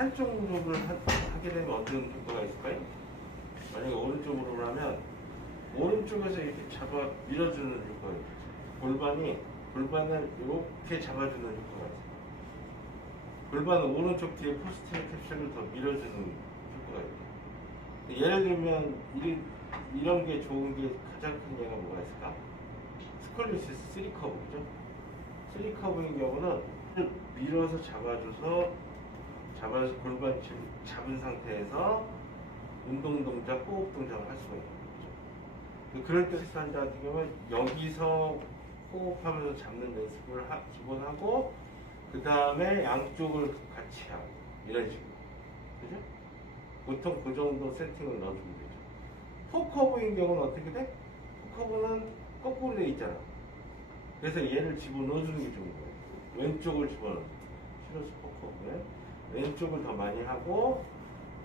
한쪽 무릎을 하, 하게 되면 어떤 효과가 있을까요? 만약에 오른쪽 무릎을 하면 오른쪽에서 이렇게 잡아 밀어주는 효과가 있죠. 골반이 골반을 이렇게 잡아주는 효과가 있어요. 골반은 오른쪽 뒤에 포스트의 캡슐을 더 밀어주는 효과가 있어요. 예를 들면 이, 이런 게 좋은 게 가장 큰 예가 뭐가 있을까? 스컬리시스 3커브죠. 3커브인 경우는 밀어서 잡아줘서 잡아서 골반 지금 잡은 상태에서 운동 동작, 호흡 동작을 할 수가 있는 거죠. 그럴 때 헬스한자 같은 경우는 여기서 호흡하면서 잡는 연습을 하, 기본 하고 그 다음에 양쪽을 같이 하고 이런 식으로 그죠? 보통 그 정도 세팅을 넣어주면 되죠. 포커브인 경우는 어떻게 돼? 포커브는 거꾸로 돼 있잖아. 그래서 얘를 집어넣어주는 게 좋은 거예요. 왼쪽을 집어넣어. 시로스 포커브는 왼쪽을 더 많이 하고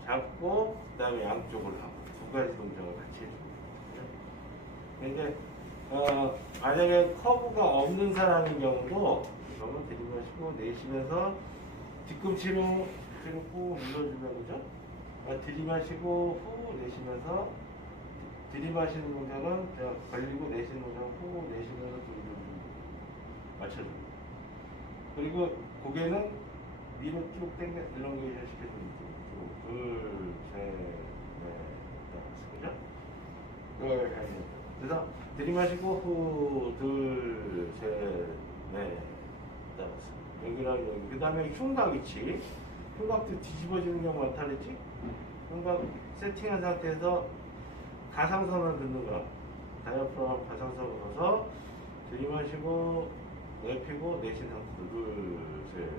잡고 그 다음에 양쪽을 하고 두 가지 동작을 같이 해주는 거예요. 근데 어, 만약에 커브가 없는 사람인 경우도 그러면 들이마시고 내쉬면서 뒤꿈치로 뒤로 꾹 눌러주면 그죠? 아, 들이마시고 후 내쉬면서 들이마시는 동작은 그냥 벌리고 내쉬는 동작은 후 내쉬면서 좀 맞춰줍니다. 그리고 고개는 위로 쭉 당겨 일렁게이션 시켜줍니다. 쭉, 둘, 셋, 넷, 다섯, 그죠? 그걸 해야 됩니다. 그래서 들이마시고 후, 둘, 셋, 넷, 다섯. 여기랑 여기. 그 다음에 흉곽 위치. 흉곽도 뒤집어지는 경우가 많다 그랬지? 흉곽 세팅한 상태에서 가상선을 긋는 거야. 다이어프람 가상선을 넣어서 들이마시고 내피고 내쉬는 상태로 둘, 셋,